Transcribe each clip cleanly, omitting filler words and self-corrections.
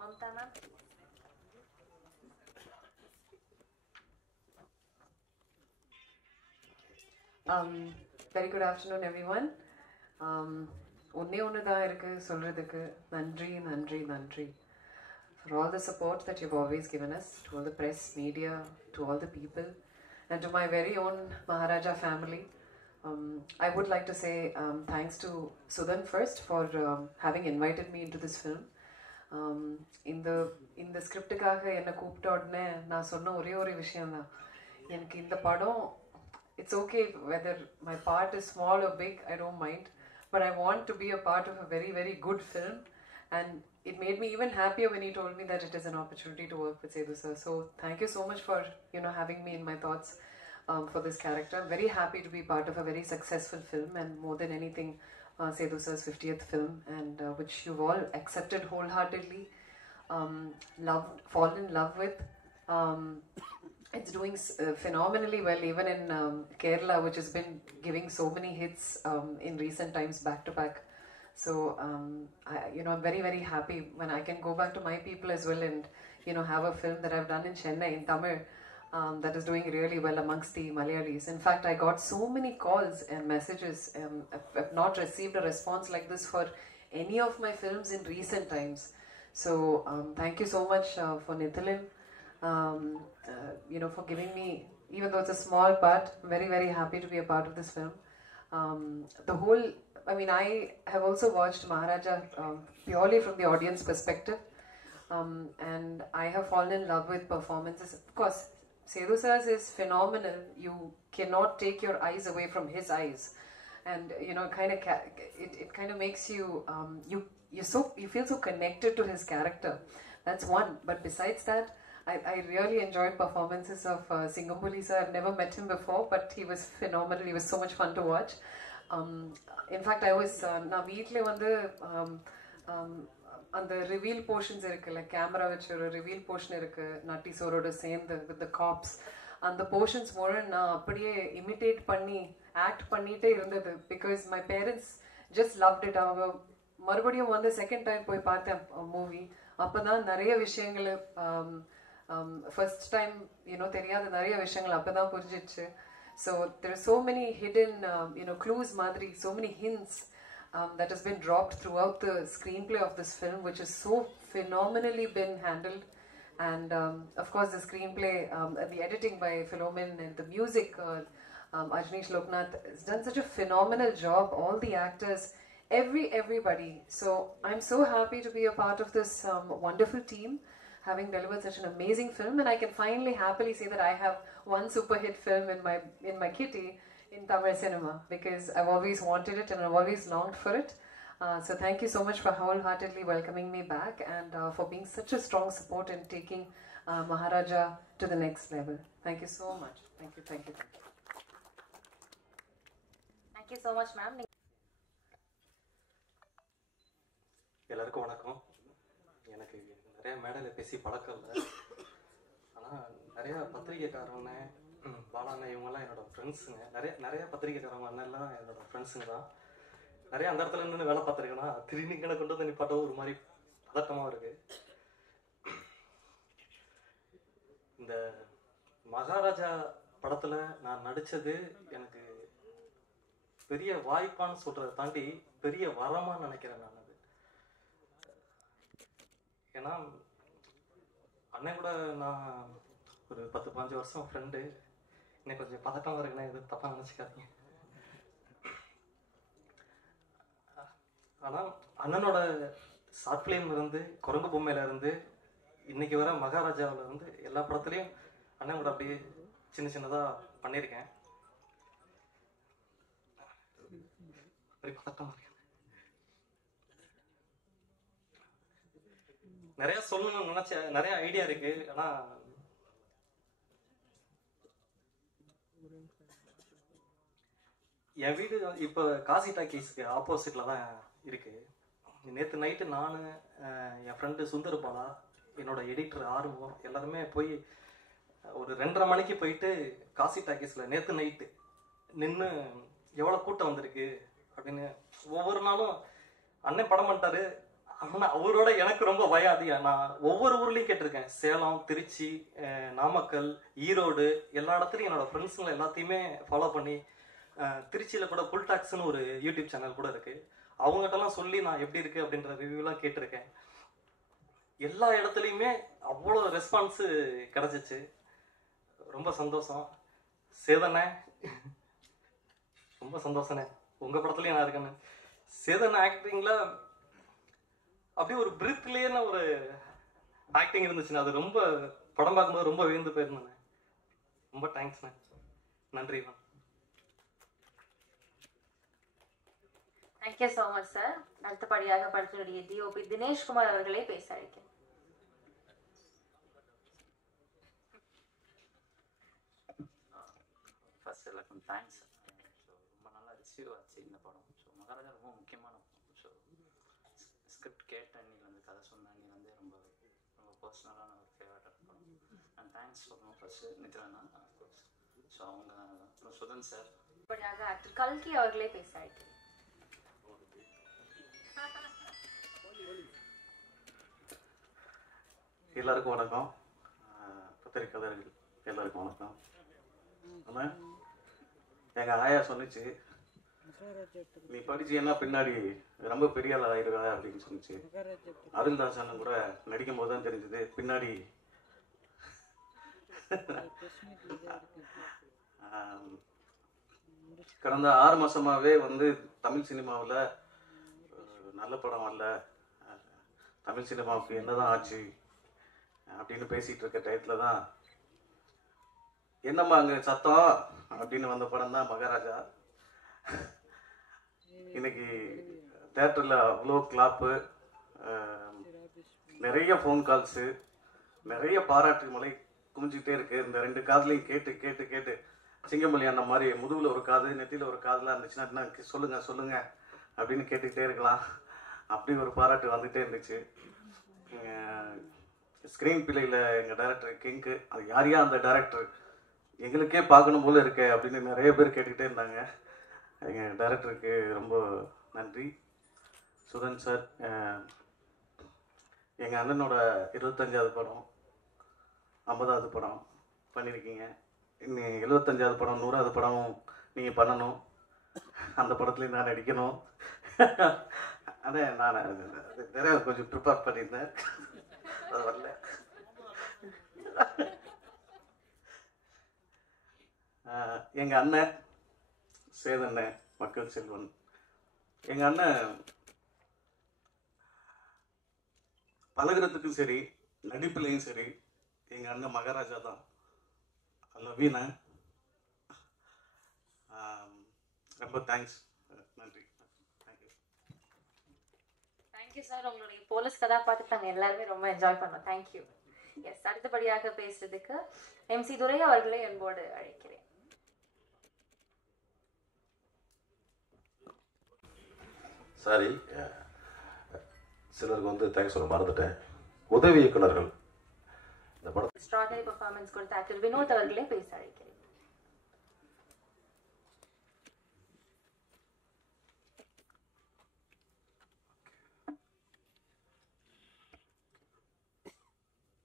Mamta ma'am. Very good afternoon, everyone. ஒன்னே ஒன்று தான் இருக்கு சொல்றதுக்கு நன்றி நன்றி நன்றி for all the support that you've always given us, to all the press, media, to all the people, and to my very own Maharaja family. I would like to say thanks to Sudan first for having invited me into this film. இந்த ஸ்கிரிப்டுக்காக என்னை கூப்பிட்ட உடனே நான் சொன்ன ஒரே ஒரு விஷயம்தான், எனக்கு இந்த படம் it's okay whether my part is small or big, I don't mind, but I want to be a part of a very, very good film. And it made me even happier when he told me that it is an opportunity to work with Sethu sir. So thank you so much for having me in my thoughts for this character. I'm very happy to be part of a very successful film, and more than anything, Sethu sir's 50th film, and which you've all accepted wholeheartedly, fallen in love with. It's doing phenomenally well, even in Kerala, which has been giving so many hits in recent times, back to back. So, I'm very, very happy when I can go back to my people as well and, have a film that I've done in Chennai, in Tamil, that is doing really well amongst the Malayalis. In fact, I got so many calls and messages. I've not received a response like this for any of my films in recent times. So, thank you so much for Nithilim. For giving me, even though it's a small part, very, very happy to be a part of this film. I have also watched Maharaja purely from the audience perspective, and I have fallen in love with performances. Of course, Sethu sir's is phenomenal. You cannot take your eyes away from his eyes, and it kind of makes you you feel so connected to his character. That's one. But besides that, I really enjoyed performances of Singapuli sir. I've never met him before, but he was phenomenal. He was so much fun to watch. In fact, I was நான் வீட்டில் வந்து அந்த reveal portions இருக்குல்ல, camera வச்சு ஒரு reveal portion இருக்கு நட்டி சோரோட சேர்ந்து with the cops, அந்த போர்ஷன்ஸ் மூலம் நான் அப்படியே இமிட்டேட் பண்ணி ஆக்ட் பண்ணிட்டே இருந்தது. Because my parents just loved it. அவங்க மறுபடியும் வந்து செகண்ட் டைம் போய் பார்த்தேன் மூவி. அப்போதான் நிறைய விஷயங்கள் ஃபர்ஸ்ட் டைம் தெரியாத நிறைய விஷயங்கள் அப்பதான் புரிஞ்சிச்சு. So there are so many hidden clues madri, so many hints that has been dropped throughout the screenplay of this film, which is so phenomenally been handled. And of course the screenplay, the editing by Philomen, and the music, Ajneesh Loknath has done such a phenomenal job. All the actors, everybody. So I'm so happy to be a part of this wonderful team, having delivered such an amazing film, and I can finally happily say that I have one super hit film in my kitty in Tamil cinema, because I've always wanted it and I've always longed for it. So thank you so much for wholeheartedly welcoming me back, and for being such a strong support in taking Maharaja to the next level. Thank you so much. Thank you, thank you, thank you. Thank you so much ma'am. எல்லாருக்கும் வணக்கம். எனக்கு நிறைய மேடையில் பேசி பழக்கம் இல்லை, ஆனால் நிறையா பத்திரிகைக்காரவங்க பாலாண்ண இவங்கெல்லாம் என்னோட ஃப்ரெண்ட்ஸுங்க. நிறைய பத்திரிகைக்காரவங்க அண்ணெல்லாம் என்னோட ஃப்ரெண்ட்ஸுங்க தான். நிறைய அந்த இடத்துல நின்று வேலை பார்த்துருக்கேன்னா திருநீங்களை கொண்டு வந்து நிப்பாட்ட ஒரு மாதிரி பதட்டமாக இருக்குது. இந்த மகாராஜா படத்தில் நான் நடித்தது எனக்கு பெரிய வாய்ப்பான்னு சொல்கிறத தாண்டி பெரிய வரமான்னு நினைக்கிறேன் நான். ஏன்னா அண்ணன் கூட நான் ஒரு 10-15 வருஷம் ஃப்ரெண்டு. இன்னைக்கு கொஞ்சம் பதட்டமாக இருக்குன்னா எதுவும் தப்பாக நினச்சிக்காதீங்க. ஆனால் அண்ணனோட ஷார்ட் ஃபிலிம் இருந்து, குரங்கு பொம்மையில இருந்து, இன்னைக்கு வர மகாராஜாவில் இருந்து எல்லா படத்துலையும் அண்ணன் கூட அப்படியே சின்னதாக பண்ணியிருக்கேன். பதட்டமாக இருக்கு. நிறைய சொல்லணும்னு நினைச்ச நிறைய ஐடியா இருக்கு. ஆனா என் வீடு இப்ப காசி டாக்கீஸ்க்கு ஆப்போசிட்ல தான் இருக்கு. நேற்று நைட்டு நான், என் ஃப்ரெண்டு சுந்தரபாலா, என்னோட எடிட்டர் ஆர்வம், எல்லாருமே போய் ஒரு 2:30 மணிக்கு போயிட்டு காசி டாக்கீஸ்ல நேற்று நைட்டு நின்று எவ்வளோ கூட்டம் வந்திருக்கு அப்படின்னு ஒவ்வொரு நாளும் அண்ணன் படம் பண்ணிட்டாரு. ஆனா அவரோட எனக்கு ரொம்ப பயம் அதிகம். நான் ஒவ்வொரு ஊர்லயும் கேட்டிருக்கேன். சேலம், திருச்சி, நாமக்கல், ஈரோடு, எல்லா இடத்துலையும் என்னோட ஃப்ரெண்ட்ஸுங்களை எல்லாத்தையுமே ஃபாலோ பண்ணி, திருச்சியில கூட புல் டாக்ஸ்னு ஒரு யூடியூப் சேனல் கூட இருக்கு, அவங்ககிட்டலாம் சொல்லி நான் எப்படி இருக்கு அப்படின்ற ரிவ்யூலாம் கேட்டிருக்கேன். எல்லா இடத்துலையுமே அவ்வளோ ரெஸ்பான்ஸு கிடைச்சிச்சு. ரொம்ப சந்தோஷம். சேதனை ரொம்ப சந்தோஷண்ணே, உங்க படத்துலயும் நான் இருக்கேன்னு. சேதன் ஆக்டிங்ல அப்படியே ஒரு பிரீத்லேயே ஒரு ஆக்டிங் இருந்துச்சுண்ணே. அது ரொம்ப படம் பார்க்கும்போது ரொம்ப வியந்து போயிருந்தேண்ணே. ரொம்ப தேங்க்ஸ்ண்ணே. நன்றி ma'am. Thank you so much sir. அடுத்தபடியாக படத்தினுடைய டிஓபி தினேஷ்குமார் அவர்களை பேச அழைக்கிறேன். ஃபர்ஸ்ட் எல்லாருக்கும் தேங்க்ஸ். ஸோ ரொம்ப நல்லா ரிசீவ் ஆச்சு இந்த படம். ஸோ மகாராஜா ரொம்ப முக்கியமான படம். ஸோ ஸ்கிரிப்ட் கேட்ட அன்னிலேருந்து, கதை சொன்ன அன்னிலேருந்தே ரொம்ப ரொம்ப பர்சனலான ஒரு ஃபேவரட்டான படம். அண்ட் தேங்க்ஸ் சொல்லணும் ஃபர்ஸ்ட் நித்ரானா, அஃப்கோர்ஸ். ஸோ அவங்க அப்புறம் சுதன் சார். அடுத்தபடியாக ஆக்டர் கல்கி அவர்களை பேச அழைக்கிறேன். எல்லாருக்கும் வணக்கம். பத்திரிக்கையாளர்கள் எல்லாருக்கும் வணக்கம். ஆனால் எங்கள் ஆயா சொன்னிச்சு, நீ படிச்சீங்கன்னா பின்னாடி ரொம்ப பெரிய ஆள் ஆயிடுவா அப்படின்னு சொன்னிச்சு. அருள்தாசன் கூட நடிக்கும் போது தான் தெரிஞ்சது பின்னாடி கடந்த 6 மாசமாவே தமிழ் சினிமாவில் நல்ல படம் வரல, தமிழ் சினிமாவுக்கு என்னதான் ஆச்சு அப்படின்னு பேசிட்டு இருக்க டயத்தில் தான் என்னம்மா அங்கே சத்தம் அப்படின்னு வந்த படம் தான் மகாராஜா. இன்னைக்கு தேட்டரில் அவ்வளோ கிளாப்பு, நிறைய ஃபோன் கால்ஸு, நிறைய பாராட்டு மலை குமிஞ்சிக்கிட்டே இருக்கு. இந்த 2 காதுலையும் கேட்டு கேட்டு கேட்டு சிங்கமல்லி அண்ணா மாதிரி முதுகில் ஒரு காது நெத்தியில் ஒரு காதெலாம் இருந்துச்சுன்னா சொல்லுங்க சொல்லுங்க அப்படின்னு கேட்டுக்கிட்டே இருக்கலாம். அப்படி ஒரு பாராட்டு வந்துகிட்டே இருந்துச்சு. ஸ்க்ரீன் பிள்ளையில் எங்கள் டைரக்டர் கிங்கு, அது யாரையா அந்த டைரக்டர் எங்களுக்கே பார்க்கணும் போல இருக்கே அப்படின்னு நிறைய பேர் கேட்டுக்கிட்டே இருந்தாங்க. எங்கள் டைரக்டருக்கு ரொம்ப நன்றி. சுதன் சார், எங்கள் அண்ணனோட 25வது படம், 50வது படம் பண்ணியிருக்கீங்க. இன்னும் 75வது படம், 100வது படமும் நீங்கள் பண்ணணும். அந்த படத்துலேயும் நான் நடிக்கணும். அதே நான் நிறைய கொஞ்சம் ப்ரிப்பேர் பண்ணியிருந்தேன், அது வரல. எங்கள் அண்ணன் சேதண்ணன், மக்கள் செல்வன். எங்கள் அண்ணன் பழகிறதுக்கும் சரி, நடிப்புலையும் சரி, எங்கள் அண்ணன் மகாராஜா தான். லவீன ரொம்ப தேங்க்ஸ், நன்றி. தேங்க்யூ. Thank you sir. உங்களுடைய போலீஸ் கதாபாத்திரத்தை நாங்கள் எல்லாருமே ரொம்ப என்ஜாய் பண்ணோம். தேங்க்யூ. எஸ், அடுத்தபடியாக பேசுறதுக்கு MC துரை அவர்களை என்போடு அழைக்கிறேன். சாரி, சிலருக்கு தேங்க்ஸ் சொல்ல மறந்துட்டேன். உதவி இயக்குனர்கள் இந்த படம் எக்ஸ்ட்ராடனரி பெர்ஃபார்மன்ஸ் கொடுத்த ஆக்டர் வினோத் அவர்களே பேச அழைக்கிறேன்.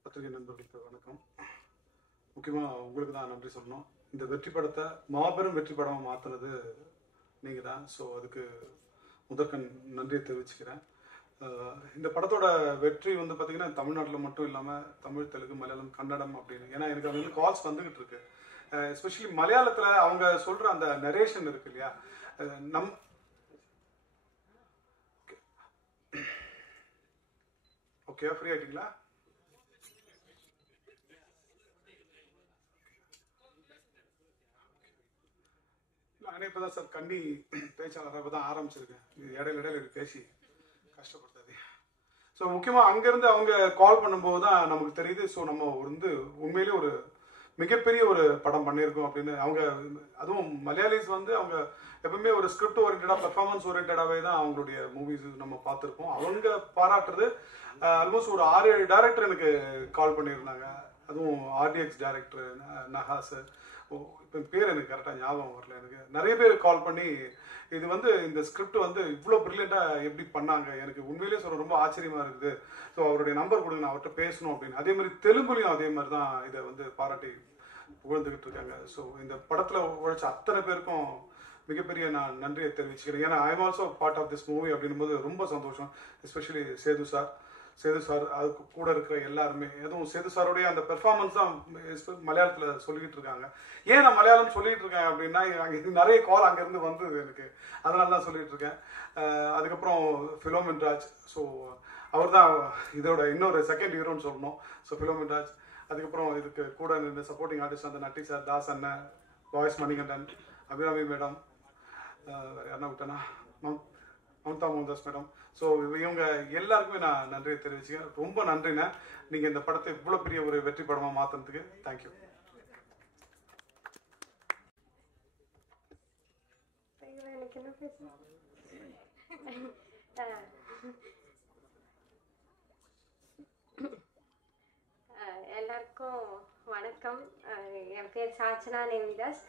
பத்திரிகை நண்பர்களுக்கு வணக்கம். முக்கியமாக உங்களுக்கு தான் நன்றி சொல்லணும். இந்த வெற்றி படத்தை மாபெரும் வெற்றி படமாக மாற்றினது நீங்கள் தான். ஸோ அதுக்கு முதற்கண் நன்றியை தெரிவிச்சுக்கிறேன். இந்த படத்தோட வெற்றி பார்த்தீங்கன்னா தமிழ்நாட்டில் மட்டும் இல்லாமல் தமிழ், தெலுங்கு, மலையாளம், கன்னடம் அப்படின்னு, ஏன்னா எனக்கு அவங்க கால்ஸ் வந்துகிட்டு இருக்கு. எஸ்பெஷலி மலையாளத்தில் அவங்க சொல்கிற அந்த நரேஷன் இருக்கு இல்லையா, ஓகே ஃப்ரீ ஆகிட்டீங்களா? நானே இப்போ தான் சார் கண்டி பேச்சாளராக இப்போ தான் ஆரம்பிச்சிருக்கேன். இது இடையில பேசி கஷ்டப்படுத்தாது. ஸோ முக்கியமாக அங்கேருந்து அவங்க கால் பண்ணும்போது தான் நமக்கு தெரியுது. ஸோ நம்ம உண்மையிலே ஒரு மிகப்பெரிய ஒரு படம் பண்ணியிருக்கோம் அப்படின்னு. அவங்க அதுவும் மலையாளிஸ் அவங்க எப்பவுமே ஒரு ஸ்கிரிப்ட் ஓரியன்டாக, பெர்ஃபார்மன்ஸ் ஓரியன்டாகவே தான் அவங்களுடைய மூவிஸ் நம்ம பார்த்துருப்போம். அவங்க பாராட்டுறது ஆல்மோஸ்ட் ஒரு 6-7 டைரக்டர் எனக்கு கால் பண்ணியிருந்தாங்க. அதுவும் ஆர்டிஎக்ஸ் டைரக்டர் நஹாஸ், இப்போ பேர் எனக்கு கரெக்டாக ஞாபகம் வரல, எனக்கு நிறைய பேர் கால் பண்ணி இது வந்து இந்த ஸ்கிரிப்ட் வந்து இவ்வளோ ப்ரில்லியண்ட்டாக எப்படி பண்ணாங்க, எனக்கு உண்மையிலேயே சொல்ல ரொம்ப ஆச்சரியமாக இருக்குது, ஸோ அவருடைய நம்பர் கொடுங்க நான் அவர்கிட்ட பேசணும் அப்படின்னு. அதே மாதிரி தெலுங்குலையும் அதே மாதிரி தான் இதை வந்து பாராட்டி புகழ்ந்துக்கிட்டு இருக்காங்க. ஸோ இந்த படத்தில் உழைச்ச அத்தனை பேருக்கும் மிகப்பெரிய நான் நன்றியை தெரிவிச்சுக்கிறேன். ஏன்னா I am also part of this movie அப்படின்னும் போது ரொம்ப சந்தோஷம். எஸ்பெஷலி சேது சார் அதுக்கு கூட இருக்கிற எல்லாருமே, எதுவும் சேது சாருடைய அந்த பெர்ஃபார்மன்ஸ் தான் மலையாளத்தில் சொல்லிக்கிட்டு இருக்காங்க. ஏன் நான் மலையாளம் சொல்லிகிட்டு இருக்கேன் அப்படின்னா, அங்கே நிறைய கால் அங்கேருந்து வந்தது எனக்கு, அதனால தான் சொல்லிகிட்டு இருக்கேன். அதுக்கப்புறம் ஃபிலோமின் ராஜ், ஸோ அவர் தான் இதோட இன்னொரு செகண்ட் ஹீரோன்னு சொல்லணும். ஸோ ஃபிலோமின் ராஜ், அதுக்கப்புறம் இதுக்கு கூட நின்று சப்போர்ட்டிங் ஆர்டிஸ்ட் அந்த நட்டி சார், தாஸ் அண்ணன், வாய்ஸ் மணிகண்டன், அபிராமி மேடம், வேறு யாருன்னா விட்டேன்னா மம்தா மோகன்தாஸ் மேடம். ஸோ இவங்க எல்லாருக்குமே நான் நன்றியை தெரிவிச்சுக்கிறேன். ரொம்ப நன்றிண்ணே, நீங்கள் இந்த படத்தை இவ்வளோ பெரிய ஒரு வெற்றி படமாக மாற்றினதுக்கு தேங்க்யூ. எனக்கு என்ன பேச எல்லாருக்கும் வணக்கம். என் பேர் சாச்சனா நேவிதாஸ்.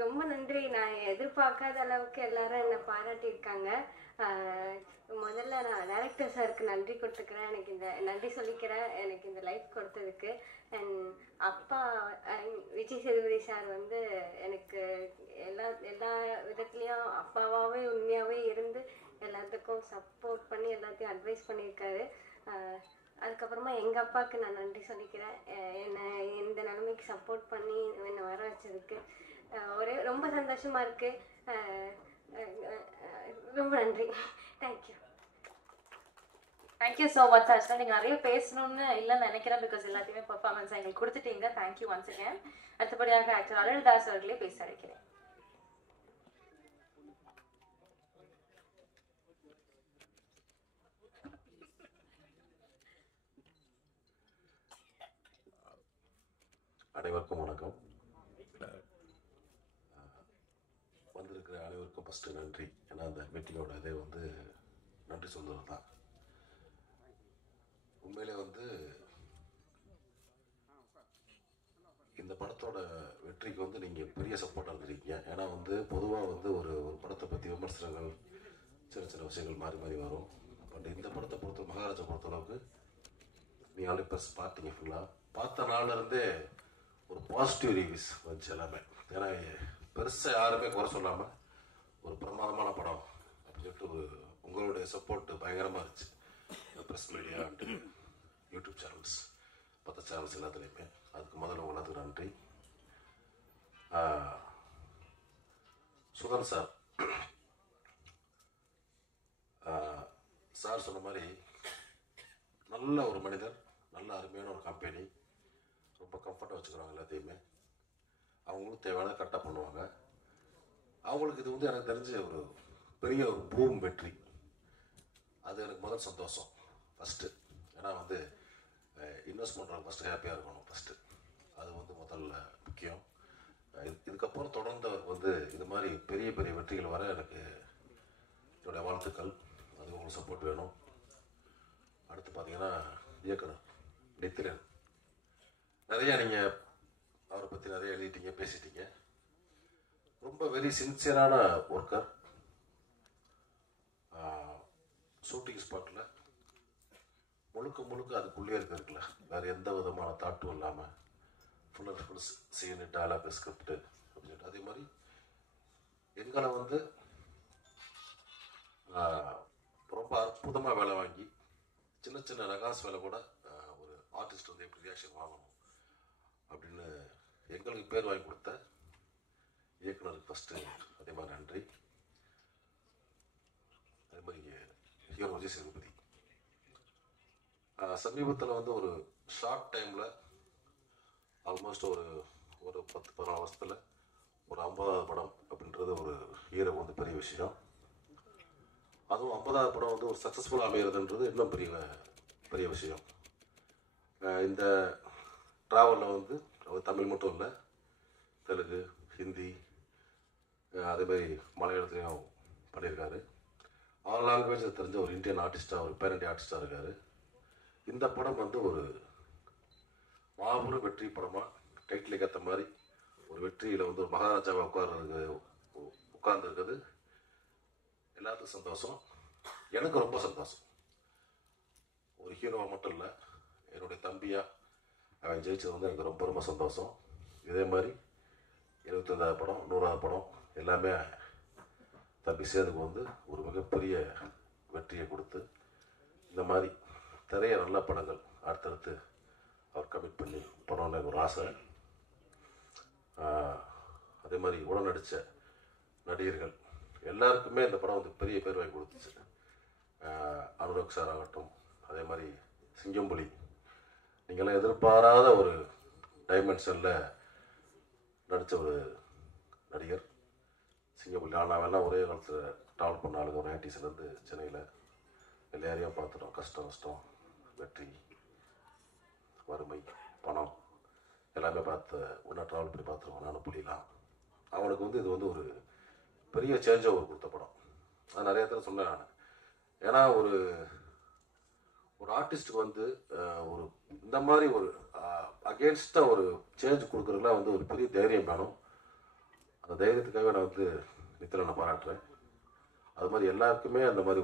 ரொம்ப நன்றி. நான் எதிர்பார்க்காத அளவுக்கு எல்லாரும் என்னை பாராட்டியிருக்காங்க. முதல்ல நான் டைரக்டர் சாருக்கு நன்றி கொடுத்துக்கிறேன், எனக்கு இந்த நன்றி சொல்லிக்கிறேன் எனக்கு இந்த லைஃப் கொடுத்ததுக்கு. அண்ட் அப்பா விஜய் சேதுபதி சார் வந்து எனக்கு எல்லா விதத்துலேயும் அப்பாவாகவே உண்மையாகவே இருந்து எல்லாத்துக்கும் சப்போர்ட் பண்ணி எல்லாத்தையும் அட்வைஸ் பண்ணியிருக்காரு. அதுக்கப்புறமா எங்கள் அப்பாவுக்கு நான் நன்றி சொல்லிக்கிறேன், என்னை இந்த நிலைமைக்கு சப்போர்ட் பண்ணி என்னை வர வச்சதுக்கு. ரொம்ப சந்தோஷமாக இருக்குது. ரொம்ப நன்றி. Thank you. Thank you so much sir. நீங்கள் நிறைய பேசணும்னு இல்லைன்னு நினைக்கிறேன், பிகாஸ் எல்லாத்தையுமே பர்ஃபார்மன்ஸ் எங்களுக்கு கொடுத்துட்டீங்க. Thank you once again. அடுத்தபடியாக ஆக்டர் அருள்தாஸ் அவர்களே பேச அழைக்கிறேன். அனைவருக்கும் வணக்கம். வந்திருக்கிற அனைவருக்கும் ஃபஸ்ட்டு நன்றி. ஏன்னா அந்த மீட்டிங்கோட இதே வந்து நன்றி சொல்கிறது தான். உண்மையிலே வந்து இந்த படத்தோட வெற்றிக்கு வந்து நீங்கள் பெரிய சப்போர்ட்டாக இருக்கிறீங்க. ஏன்னா வந்து பொதுவாக வந்து ஒரு படத்தை பற்றி விமர்சனங்கள் சின்ன சின்ன விஷயங்கள் மாறி மாறி வரும். பட் இந்த படத்தை மகாராஜா பொறுத்தளவுக்கு நீங்கள் ஆல்ரெடி ப்ளஸ் பார்த்தீங்க, ஃபுல்லாக பார்த்த நாள்லேருந்தே ஒரு பாசிட்டிவ் ரிவ்யூஸ் வந்துச்சு எல்லாமே. ஏன்னா பெருசாக யாருமே குறை சொல்லாமல் ஒரு பிரமாதமான படம் அப்படின்னு சொல்லிட்டு உங்களுடைய சப்போர்ட் பயங்கரமாக இருந்துச்சு. Press media and YouTube channels, மற்ற சேனல்ஸ் எல்லாத்துலேயுமே. அதுக்கு முதல்ல உங்களுக்கு நன்றி. சுதன் சார் சார் சொன்ன மாதிரி நல்ல ஒரு மனிதர், நல்ல அருமையான ஒரு கம்பெனி, ரொம்ப கம்ஃபர்ட்டாக வச்சுக்கிறாங்க எல்லாத்தையுமே. அவங்களும் தேவையான கரெக்டாக பண்ணுவாங்க. அவங்களுக்கு இது வந்து எனக்கு தெரிஞ்ச ஒரு பெரிய ஒரு பூம் வெற்றி. அது எனக்கு முதல் சந்தோஷம் ஃபஸ்ட்டு. ஏன்னா வந்து இன்வெஸ்ட் பண்ணுறவங்க ஃபஸ்ட்டு ஹாப்பியாக இருக்கணும் ஃபஸ்ட்டு. அது வந்து முதல்ல முக்கியம். இதுக்கப்புறம் தொடர்ந்து அவருக்கு வந்து இது மாதிரி பெரிய பெரிய வெற்றிகள் வர எனக்கு என்னுடைய வாழ்த்துக்கள். அது உங்களுக்கு சப்போர்ட் வேணும். அடுத்து பார்த்தீங்கன்னா இயக்குனர் நித்திரன், நிறைய நீங்கள் அவரை பற்றி நிறைய எழுதிட்டீங்க, பேசிட்டீங்க. ரொம்ப வெரி சின்சியரான ஒர்க்கர். ஷூட்டிங் ஸ்பாட்டில் முழுக்க அதுக்குள்ளே இருக்குல்ல, வேறு எந்த விதமான தாட்டும் இல்லாமல் full and full scene, dialogue, script அப்படின்னு சொல்லிட்டு. அதே மாதிரி எங்களை வந்து ரொம்ப அற்புதமாக வேலை வாங்கி சின்ன சின்ன நகாஸ் வேலை கூட ஒரு ஆர்டிஸ்ட் வந்து எப்படி ரியாக்ஷன் வாங்கணும் அப்படின்னு எங்களுக்கு பேர் வாங்கி கொடுத்த இயக்குனருக்கு ஃபஸ்ட்டு அதே மாதிரி நன்றி. அதே மாதிரி ஹீரோ விஜய் சேதுபதி சமீபத்தில் வந்து ஒரு ஷார்ட் டைமில் ஆல்மோஸ்ட் ஒரு 10-14 வருஷத்தில் ஒரு 50வது படம் அப்படின்றது ஒரு ஹீரோ வந்து பெரிய விஷயம். அதுவும் 50வது படம் வந்து ஒரு சக்ஸஸ்ஃபுல்லாக அமைகிறதுன்றது இன்னும் பெரிய விஷயம். இந்த ட்ராவலில் வந்து அவர் தமிழ் மட்டும் இல்லை, தெலுங்கு, ஹிந்தி, அதேமாதிரி மலையாளத்துலேயும் பண்ணியிருக்காரு. ஆல் லாங்குவேஜில் தெரிஞ்ச ஒரு இந்தியன் ஆர்டிஸ்டாக, ஒரு பேரண்டி ஆர்டிஸ்டாக இருக்கார். இந்த படம் வந்து ஒரு மாபெரும் வெற்றி படமாக டைட்டிலுக்கு ஏற்ற மாதிரி ஒரு வெற்றியில் வந்து ஒரு மகாராஜாவை உட்கார்ந்துருக்குது. எல்லாத்துக்கும் சந்தோஷம், எனக்கு ரொம்ப சந்தோஷம். ஒரு ஹீரோவை மட்டும் இல்லை, என்னுடைய தம்பியாக அவன் ஜெயிச்சது வந்து எனக்கு ரொம்ப ரொம்ப சந்தோஷம். இதே மாதிரி 25வது படம், 100வது படம் எல்லாமே தம்பி சேதுக்கு வந்து ஒரு மிகப்பெரிய வெற்றியை கொடுத்து இந்த மாதிரி நிறைய நல்ல படங்கள் அடுத்தடுத்து அவர் கமிட் பண்ணி பண்ணணும்னு எனக்கு ஒரு ஆசை. அதே மாதிரி உடன் நடித்த நடிகர்கள் எல்லாருக்குமே இந்த படம் வந்து பெரிய பேர் வாங்கி கொடுத்துச்சு. அனுராக் சார் ஆகட்டும், அதே மாதிரி சிங்கம்புலி, நீங்களாம் எதிர்பாராத ஒரு டைமென்ஷனில் நடித்த ஒரு நடிகர் சிங்கம்புலி. நாவெல்லாம் ஒரே காலத்தில் ட்ராவல் பண்ண ஆளுங்க, ஒரு 90ஸ்லேருந்து சென்னையில் எல்லாரையும் பார்த்துட்டோம். கஷ்டம், வெற்றி, வறுமை, பணம் எல்லாமே பார்த்து ஒன்றா ட்ராவல் பண்ணி பார்த்துருவோம். நானும் புலிலாம் அவனுக்கு வந்து இது வந்து ஒரு பெரிய சேஞ்ச் ஓவர் கொடுத்த படம். அது நிறைய பேர் சொன்னேன் நான். ஏன்னா ஒரு ஆர்டிஸ்ட்டுக்கு வந்து ஒரு இந்த மாதிரி ஒரு அகேன்ஸ்டாக ஒரு சேஞ்ச் கொடுக்குறதுலாம் வந்து ஒரு பெரிய தைரியம் வேணும். அந்த தைரியத்துக்காக நான் வந்து நித்தில நான் பாராட்டுறேன். அது மாதிரி எல்லாருக்குமே அந்த மாதிரி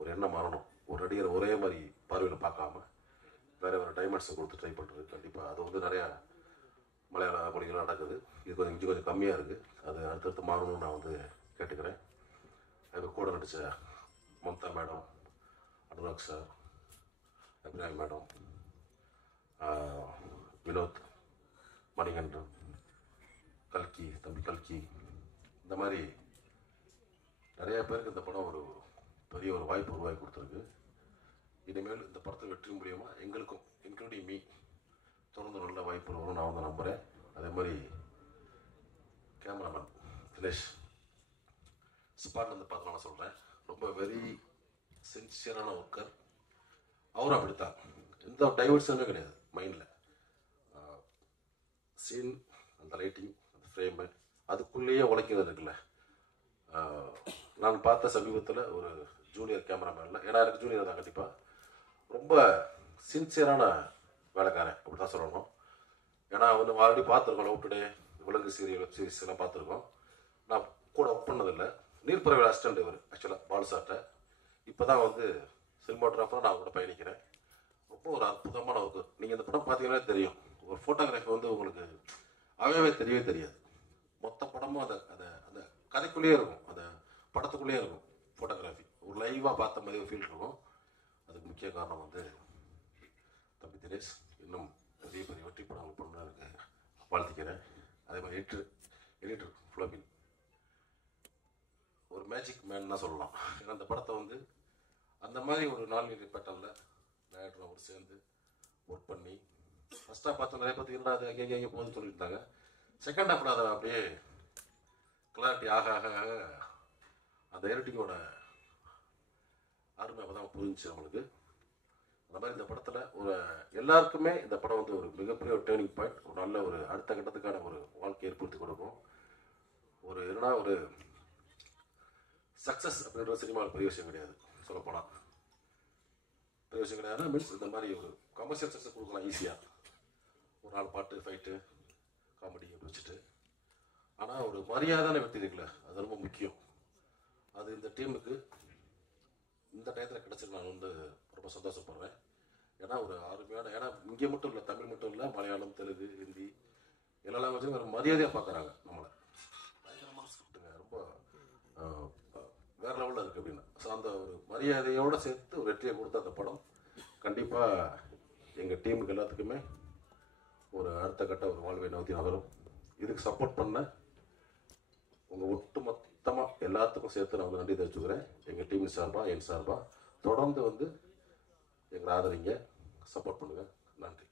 ஒரு எண்ணம் மாறணும். ஒரு நடிகர் ஒரே மாதிரி பார்வையில் பார்க்காம வேறு டைமெண்ட்ஸை கொடுத்து ட்ரை பண்ணுறது கண்டிப்பாக அது வந்து நிறையா மலையாள மொழிகள்லாம் நடக்குது. இது கொஞ்சம் கம்மியாக இருக்குது. அது அடுத்தடுத்து மாறணும்னு நான் வந்து கேட்டுக்கிறேன். அது கூட நடித்த Mamta madam, Anurag sir, Abirami madam, Vinoth, Manikandan, கல்கி, தம்பி கல்கி, இந்த மாதிரி நிறைய பேருக்கு இந்த படம் ஒரு பெரிய ஒரு வாய்ப்பு உருவாக்கி கொடுத்துருக்கு. இனிமேல் இந்த படத்தை வெற்றி மூலியமாக எங்களுக்கும் இன்க்ளூடிங் மீ தொடர்ந்து நல்ல வாய்ப்பு வரும் நான் வந்து நம்புகிறேன். அதே மாதிரி கேமராமேன் தினேஷ் ஸ்பாட்லேருந்து பார்த்து நான் சொல்கிறேன், ரொம்ப வெரி சின்சியரான ஒர்க்கர். அவரும் அப்படித்தான், எந்த டைவர்ஷனுமே கிடையாது மைண்டில். சீன், அந்த லைட்டிங், அந்த ஃப்ரேமு, அதுக்குள்ளேயே உழைக்கிறது இருக்குல்ல. நான் பார்த்த சமீபத்தில் ஒரு ஜூனியர் கேமராமேனில், ஏன்னா எனக்கு ஜூனியர் தான், கண்டிப்பாக ரொம்ப சின்சியரான வேலைக்காரன் அப்படி தான் சொல்லணும். ஏன்னா வந்து ஆல்ரெடி பார்த்துருக்கோம், லவ் டுடே, விலங்கு சீரியல், வெப் சீரிஸ் எல்லாம் பார்த்துருக்கோம். நான் கூட ஒர்க் பண்ணதில்லை. நீர்ப்பறவை அசிஸ்டண்ட் இவர் ஆக்சுவலாக பால்சாட்டை. இப்போ தான் வந்து சினிமாட்டோகிராஃபராக நான் கூட பயணிக்கிறேன். ரொம்ப ஒரு அற்புதமான ஒர்க்கு. நீங்கள் இந்த படம் பார்த்தீங்கன்னா தெரியும், ஒரு ஃபோட்டோகிராஃபி வந்து உங்களுக்கு அவையவே தெரியவே தெரியாது. மொத்த படமும் அந்த அந்த கதைக்குள்ளேயே இருக்கும், அந்த படத்துக்குள்ளேயே இருக்கும் ஃபோட்டோகிராஃபி. ஒரு லைவாக பார்த்த மாதிரி ஒரு ஃபீல் இருக்கும். அதுக்கு முக்கிய காரணம் வந்து தம்பி தினேஷ். இன்னும் பெரிய பெரிய வெற்றி படங்கள் பண்ண வாழ்த்திக்கிறேன். அதே மாதிரி எடிட்டர் ஃப்ளோபின் ஒரு மேஜிக் மேன் தான் சொல்லலாம். ஏன்னா அந்த படத்தை வந்து அந்த மாதிரி ஒரு நான்கு பேட்டர்னில் டேரக்டர் அவர் சேர்ந்து ஒர்க் பண்ணி ஃபர்ஸ்ட் ஹாஃப் பார்த்து நிறைய பேருக்கு இருந்தால் அது எங்கே போகுதுன்னு சொல்லியிருந்தாங்க. செகண்ட் ஹாஃபில் அதை அப்படியே கிளாரிட்டி ஆக அந்த எடிட்டிங்கோட அருமை தான் புரிஞ்சிச்சு நம்மளுக்கு. அந்த மாதிரி இந்த படத்தில் ஒரு எல்லாருக்குமே இந்த படம் வந்து ஒரு மிகப்பெரிய ஒரு டேர்னிங் பாயிண்ட், ஒரு நல்ல ஒரு அடுத்த கட்டத்துக்கான ஒரு வாழ்க்கை ஏற்படுத்தி கொடுக்கும். ஒரு என்னன்னா ஒரு சக்ஸஸ் அப்படின்ற சினிமாவில் பெரிய விஷயம் கிடையாது, சொல்லப்போனால் பெரிய விஷயம் கிடையாது. மீன்ஸ் இந்த மாதிரி ஒரு கமர்ஷியல் சக்ஸஸ் கொடுக்கலாம் ஈஸியாக, ஒரு நாள் பாட்டு, ஃபைட்டு, காமெடி வச்சுட்டு. ஆனால் ஒரு மரியாதையான வெற்றி இருக்குல்ல, அது ரொம்ப முக்கியம். அது இந்த டீமுக்கு இந்த டயத்தில் கிடச்சிருக்கு. நான் வந்து ரொம்ப சந்தோஷப்படுறேன். ஏன்னா ஒரு அருமையான, ஏன்னா இங்கே மட்டும் இல்லை, தமிழ் மட்டும் இல்லை, மலையாளம், தெலுங்கு, ஹிந்தி எல்லா லாங்குவேஜும் வேறு மரியாதையாக பார்க்குறாங்க நம்மளை. பயங்கரமான ஸ்கிரிப்டுங்க, ரொம்ப வேறு லெவலில் இருக்குது அப்படின்னு. ஸோ அந்த ஒரு மரியாதையோடு சேர்த்து ஒரு வெற்றியை கொடுத்த அந்த படம் கண்டிப்பாக எங்கள் டீமுக்கு எல்லாத்துக்குமே ஒரு அடுத்த கட்ட ஒரு வாழ்வை நோக்கி நகரும். இதுக்கு சப்போர்ட் பண்ண உங்கள் ஒட்டுமொத்தமாக எல்லாத்துக்கும் சேர்த்து நான் வந்து நன்றி தெரிவிச்சுக்கிறேன். எங்கள் டீம் சார்பாக, என் சார்பாக தொடர்ந்து வந்து எங்களை ஆதரிங்க, சப்போர்ட் பண்ணுங்கள். நன்றி.